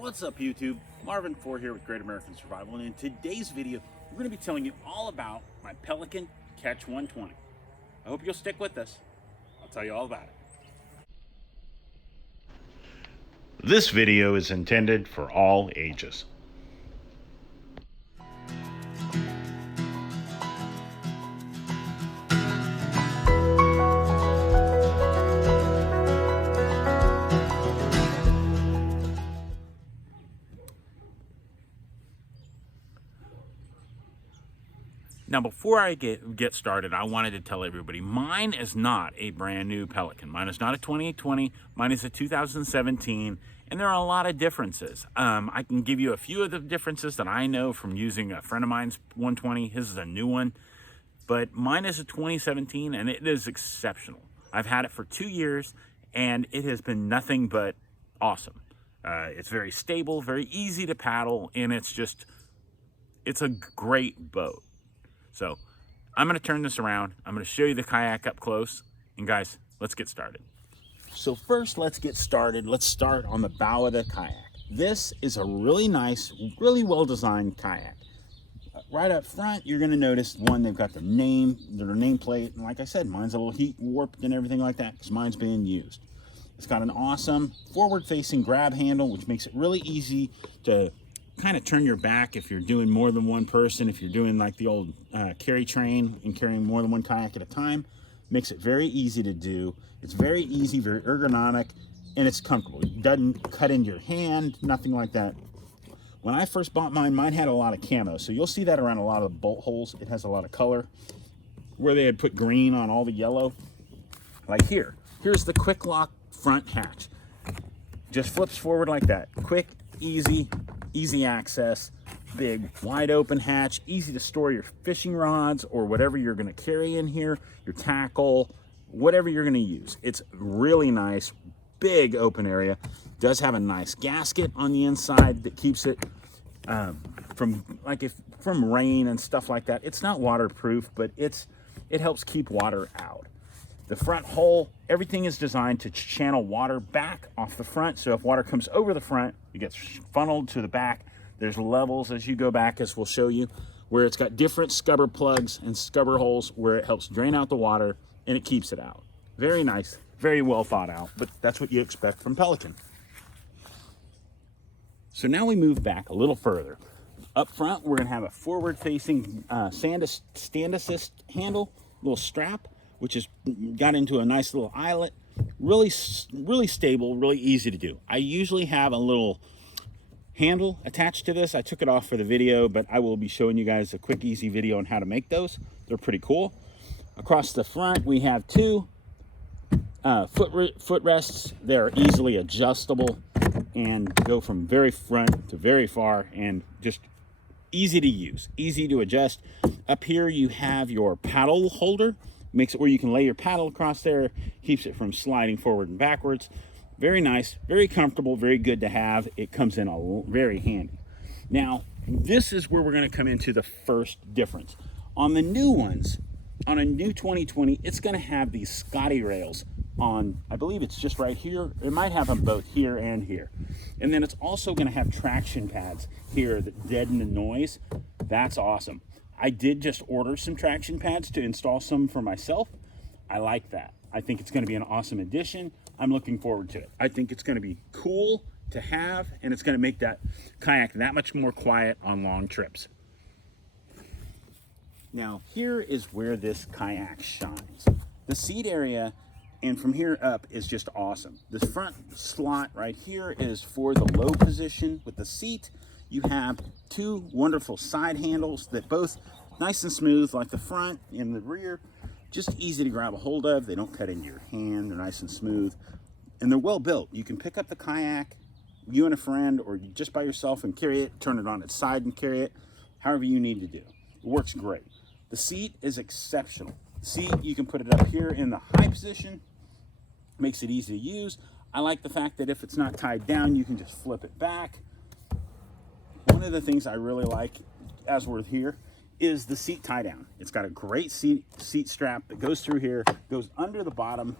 What's up YouTube? Marvin4 here with Great American Survival, and in today's video we're going to be telling you all about my Pelican Catch 120. I hope you'll stick with us. I'll tell you all about it. This video is intended for all ages. Now, before I get started, I wanted to tell everybody, mine is not a brand new Pelican. Mine is not a 2020, mine is a 2017, and there are a lot of differences. I can give you a few of the differences that I know from using a friend of mine's 120. His is a new one, but mine is a 2017, and it is exceptional. I've had it for 2 years, and it has been nothing but awesome. It's very stable, very easy to paddle, and it's a great boat. So I'm going to turn this around. I'm going to show you the kayak up close. And guys, let's get started. So first, let's get started. Let's start on the bow of the kayak. This is a really nice, really well-designed kayak. Right up front, you're going to notice, one, they've got their nameplate. And like I said, mine's a little heat warped and everything like that because mine's being used. It's got an awesome forward-facing grab handle, which makes it really easy to kind of turn your back if you're doing more than one person. If you're doing like the old carry train and carrying more than one kayak at a time, makes it very easy to do. It's very easy, very ergonomic, and it's comfortable. It doesn't cut into your hand, nothing like that. When I first bought mine had a lot of camo, so you'll see that around a lot of the bolt holes. It has a lot of color. Where they had put green on all the yellow, like here's the quick lock front hatch. Just flips forward like that. Quick, easy access, big wide open hatch, easy to store your fishing rods or whatever you're going to carry in here, your tackle, whatever you're going to use. It's really nice, big open area. Does have a nice gasket on the inside that keeps it from rain and stuff like that. It's not waterproof, but it helps keep water out. The front hole, everything is designed to channel water back off the front. So if water comes over the front, it gets funneled to the back. There's levels as you go back, as we'll show you, where it's got different scupper plugs and scupper holes where it helps drain out the water and it keeps it out. Very nice, very well thought out, but that's what you expect from Pelican. So now we move back a little further. Up front, we're gonna have a forward-facing stand assist handle, little strap, which has got into a nice little eyelet. Really stable, really easy to do. I usually have a little handle attached to this. I took it off for the video, but I will be showing you guys a quick, easy video on how to make those. They're pretty cool. Across the front, we have two footrests. They're easily adjustable and go from very front to very far and just easy to use, easy to adjust. Up here, you have your paddle holder. Makes it where you can lay your paddle across there, keeps it from sliding forward and backwards. Very nice, very comfortable, very good to have. It comes in very handy. Now, this is where we're going to come into the first difference. On the new ones, on a new 2020, it's going to have these Scotty rails on, I believe it's just right here. It might have them both here and here. And then it's also going to have traction pads here that deaden the noise. That's awesome. I did just order some traction pads to install some for myself. I like that. I think it's going to be an awesome addition. I'm looking forward to it. I think it's going to be cool to have, and it's going to make that kayak that much more quiet on long trips. Now, here is where this kayak shines. The seat area, and from here up, is just awesome. This front slot right here is for the low position with the seat. You have two wonderful side handles that both nice and smooth, like the front and the rear, just easy to grab a hold of. They don't cut into your hand. They're nice and smooth, and they're well built. You can pick up the kayak, you and a friend, or just by yourself and carry it, turn it on its side and carry it, however you need to do. It works great. The seat is exceptional. The seat, you can put it up here in the high position, makes it easy to use. I like the fact that if it's not tied down, you can just flip it back. One of the things I really like as we're here is the seat tie down. It's got a great seat strap that goes through here, goes under the bottom,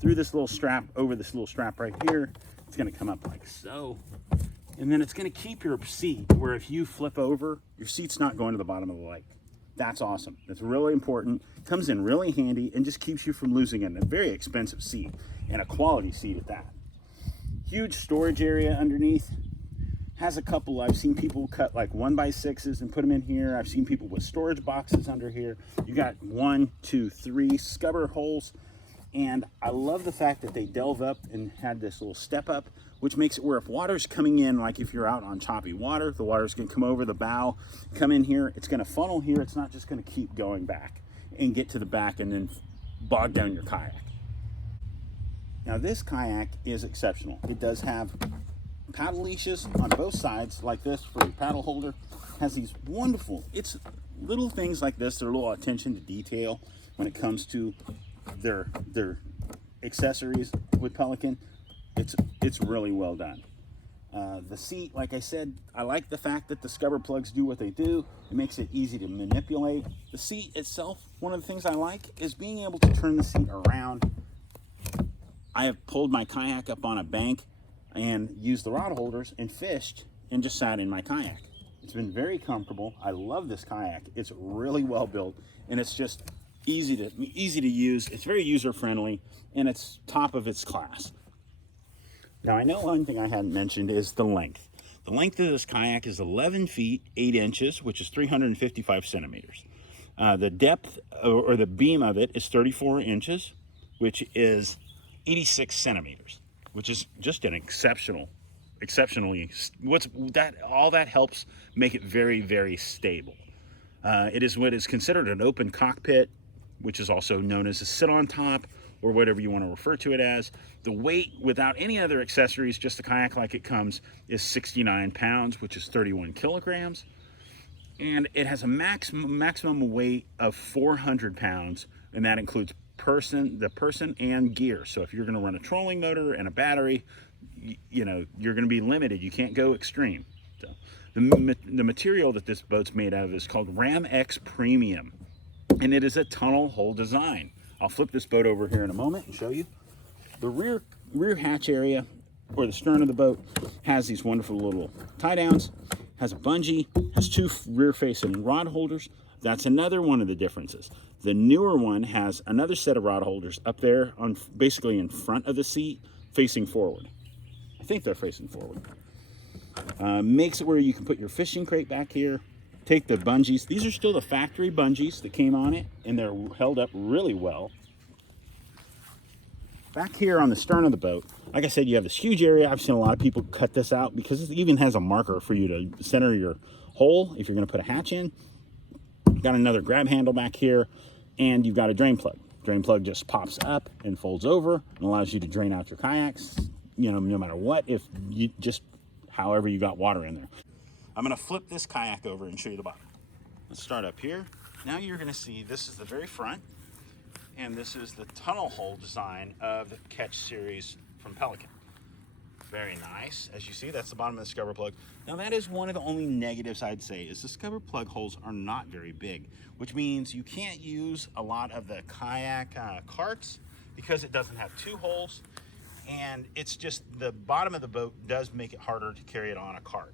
through this little strap, over this little strap right here. It's gonna come up like so. And then it's going to keep your seat where if you flip over, your seat's not going to the bottom of the lake. That's awesome. That's really important. Comes in really handy and just keeps you from losing a very expensive seat, and a quality seat at that. Huge storage area underneath. Has a couple, I've seen people cut like 1x6s and put them in here. I've seen people with storage boxes under here. You got 1, 2, 3 scupper holes. And I love the fact that they delve up and had this little step up, which makes it where if water's coming in, like if you're out on choppy water, the water's gonna come over the bow, come in here, it's gonna funnel here. It's not just gonna keep going back and get to the back and then bog down your kayak. Now this kayak is exceptional. It does have paddle leashes on both sides like this for your paddle holder. Has these wonderful, it's little things like this, their little attention to detail when it comes to their accessories with Pelican. It's really well done. The seat, like I said, I like the fact that the scupper plugs do what they do. It makes it easy to manipulate. The seat itself, one of the things I like is being able to turn the seat around. I have pulled my kayak up on a bank and used the rod holders and fished and just sat in my kayak. It's been very comfortable. I love this kayak. It's really well built, and it's just easy to use. It's very user friendly, and it's top of its class. Now I know one thing I hadn't mentioned is the length. The length of this kayak is 11 feet 8 inches, which is 355 centimeters. The depth or the beam of it is 34 inches, which is 86 centimeters, which is just an exceptionally, all that helps make it very, very stable. It is what is considered an open cockpit, which is also known as a sit on top, or whatever you want to refer to it as. The weight, without any other accessories, just the kayak like it comes, is 69 pounds, which is 31 kilograms. And it has a maximum weight of 400 pounds, and that includes the person and gear. So if you're going to run a trolling motor and a battery, you're going to be limited. You can't go extreme. So the material that this boat's made out of is called Ram X Premium, and it is a tunnel hole design. I'll flip this boat over here in a moment and show you. The rear hatch area, or the stern of the boat, has these wonderful little tie downs, has a bungee, has 2 rear facing rod holders. That's another one of the differences. The newer one has another set of rod holders up there on basically in front of the seat, facing forward. I think they're facing forward. Makes it where you can put your fishing crate back here. Take the bungees. These are still the factory bungees that came on it, and they're held up really well. Back here on the stern of the boat, like I said, you have this huge area. I've seen a lot of people cut this out because it even has a marker for you to center your hole if you're going to put a hatch in. Got another grab handle back here, and you've got a drain plug. Drain plug just pops up and folds over and allows you to drain out your kayaks, no matter what, if you just however you got water in there. I'm going to flip this kayak over and show you the bottom. Let's start up here. Now you're going to see this is the very front, and this is the tunnel hole design of the Catch series from Pelican. Very nice. As you see, that's the bottom of the scupper plug. Now that is one of the only negatives I'd say, is the scupper plug holes are not very big, which means you can't use a lot of the kayak carts because it doesn't have 2 holes, and it's just the bottom of the boat does make it harder to carry it on a cart.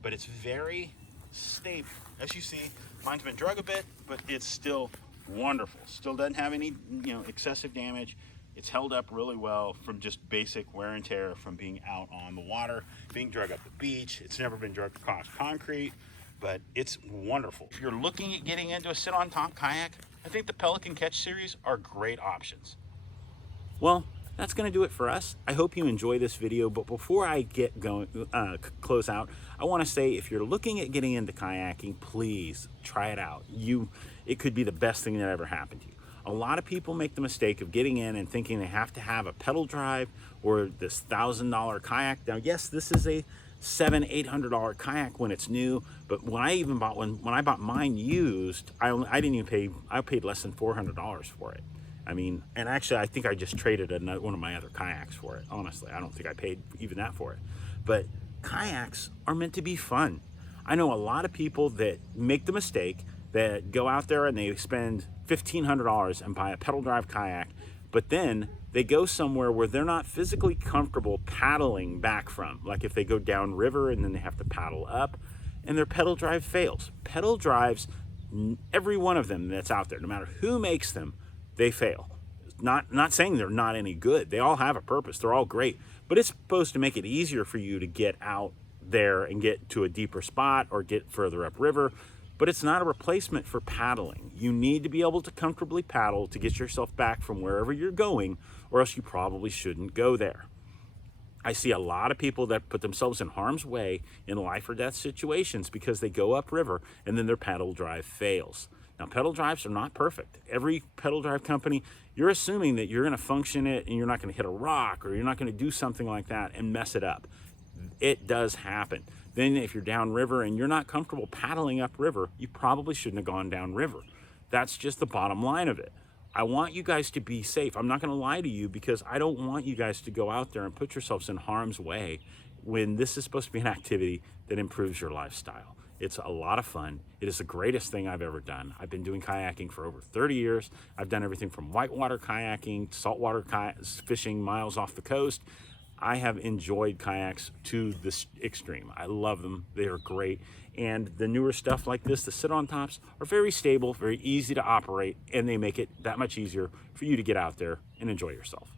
But it's very stable. As you see, mine's been drug a bit, but it's still wonderful. Still doesn't have any, excessive damage. It's held up really well from just basic wear and tear from being out on the water, being drug up the beach. It's never been drug across concrete, but it's wonderful. If you're looking at getting into a sit-on-top kayak, I think the Pelican Catch series are great options. Well, that's going to do it for us. I hope you enjoy this video, but before I get going, close out, I want to say if you're looking at getting into kayaking, please try it out. It could be the best thing that ever happened to you. A lot of people make the mistake of getting in and thinking they have to have a pedal drive or this $1,000 kayak. Now, yes, this is a $700-800 kayak when it's new, but when I bought mine used, I didn't even pay. I paid less than $400 for it. I mean, and actually, I think I just traded one of my other kayaks for it. Honestly, I don't think I paid even that for it. But kayaks are meant to be fun. I know a lot of people that make the mistake that go out there and they spend $1,500 and buy a pedal drive kayak, but then they go somewhere where they're not physically comfortable paddling back from. Like if they go down river and then they have to paddle up, and their pedal drive fails. Pedal drives, every one of them that's out there, no matter who makes them, they fail. Not saying they're not any good. They all have a purpose. They're all great. But it's supposed to make it easier for you to get out there and get to a deeper spot or get further upriver. But it's not a replacement for paddling. You need to be able to comfortably paddle to get yourself back from wherever you're going, or else you probably shouldn't go there. I see a lot of people that put themselves in harm's way in life or death situations because they go upriver and then their pedal drive fails. Now, pedal drives are not perfect. Every pedal drive company, you're assuming that you're going to function it and you're not going to hit a rock or you're not going to do something like that and mess it up. It does happen. Then if you're downriver and you're not comfortable paddling upriver, you probably shouldn't have gone downriver. That's just the bottom line of it. I want you guys to be safe. I'm not going to lie to you because I don't want you guys to go out there and put yourselves in harm's way when this is supposed to be an activity that improves your lifestyle. It's a lot of fun. It is the greatest thing I've ever done. I've been doing kayaking for over 30 years. I've done everything from whitewater kayaking, saltwater fishing miles off the coast. I have enjoyed kayaks to this extreme. I love them. They are great. And the newer stuff like this, the sit-on tops, are very stable, very easy to operate, and they make it that much easier for you to get out there and enjoy yourself.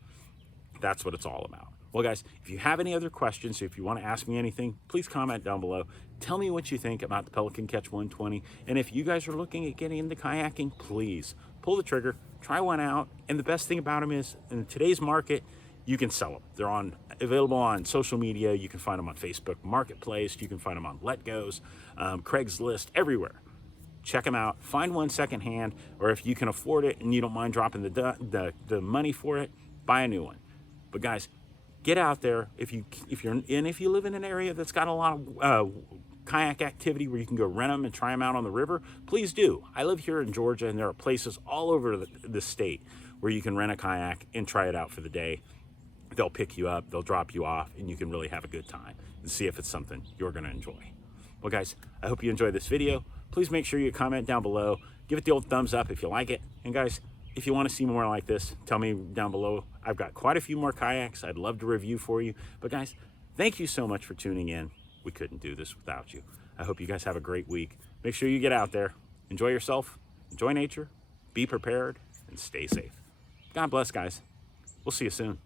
That's what it's all about. Well, guys, if you have any other questions, if you want to ask me anything, please comment down below. Tell me what you think about the Pelican Catch 120. And if you guys are looking at getting into kayaking, please pull the trigger, try one out. And the best thing about them is, in today's market, you can sell them. They're available on social media. You can find them on Facebook Marketplace. You can find them on Let Go's, Craigslist, everywhere. Check them out. Find one secondhand, or if you can afford it and you don't mind dropping the money for it, buy a new one. But guys, get out there. If you live in an area that's got a lot of kayak activity where you can go rent them and try them out on the river, please do. I live here in Georgia, and there are places all over the state where you can rent a kayak and try it out for the day. They'll pick you up, they'll drop you off, and you can really have a good time and see if it's something you're going to enjoy. Well, guys, I hope you enjoyed this video. Please make sure you comment down below. Give it the old thumbs up if you like it. And guys, if you want to see more like this, tell me down below. I've got quite a few more kayaks I'd love to review for you. But guys, thank you so much for tuning in. We couldn't do this without you. I hope you guys have a great week. Make sure you get out there, enjoy yourself, enjoy nature, be prepared, and stay safe. God bless, guys. We'll see you soon.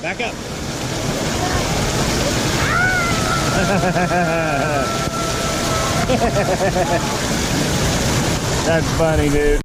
Back up. That's funny, dude.